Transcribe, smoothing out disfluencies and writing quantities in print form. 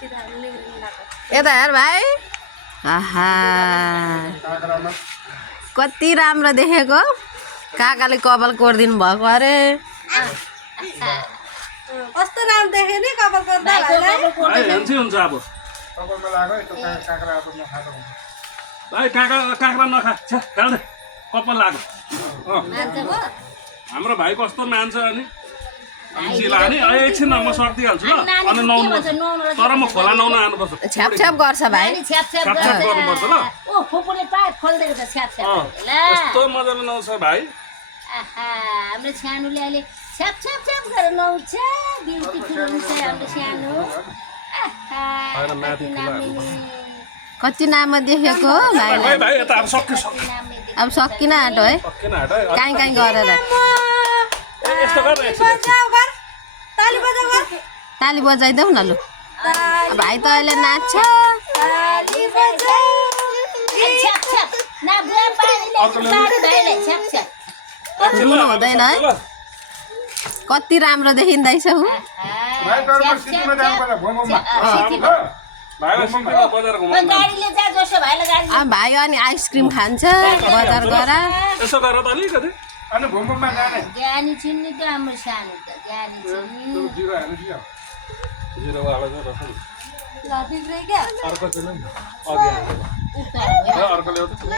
यता हेर भाइ आहा कति राम्रो देखेको काकाले कपाल कोरिदिनु भएको अरे कस्तो राम्रो देख्यो नि कपाल कोर्दा हुन्छ अब भाइ काँक्रा नखा कपाल लाग्यो हाम्रो भाइ कस्तो मान्छ अनि जिला नि एकछिन म सर्दिहाल्छु ल अनि नुहाउनु तर म खोला नुहाउन आउनुपर्छ छ्याप छ्याप गर्छ भाइ छ्याप गर्नुपर्छ ल यस्तो मजाले नुहाउँछ भाइ हाम्रो सानोले अहिले छ्याप छ्याप छ्याप गरेर नुहाउँछ ब्युटिफुल हुन्छ हाम्रो सानो कति नाममा देखेको भाइलाई भाइ यता अब सक्यो अब सकिन आँटो है काहीँ काहीँ गरेर यस्तो गर ताली बजाइदेऊ न लु भाइ त अहिले नाच्छ रुनु हुँदैन है कति राम्रो देखिँदैछ ऊ अब भाइ अनि आइसक्रिम खान्छ बजार गएर यसो गर त अलिकति ज्ञानी चिन्ने त हाम्रो सानो त ज्ञानी जिरो वाला ल बिग्रै क्या अर्को चाहिँ अर्को ल्याउँछ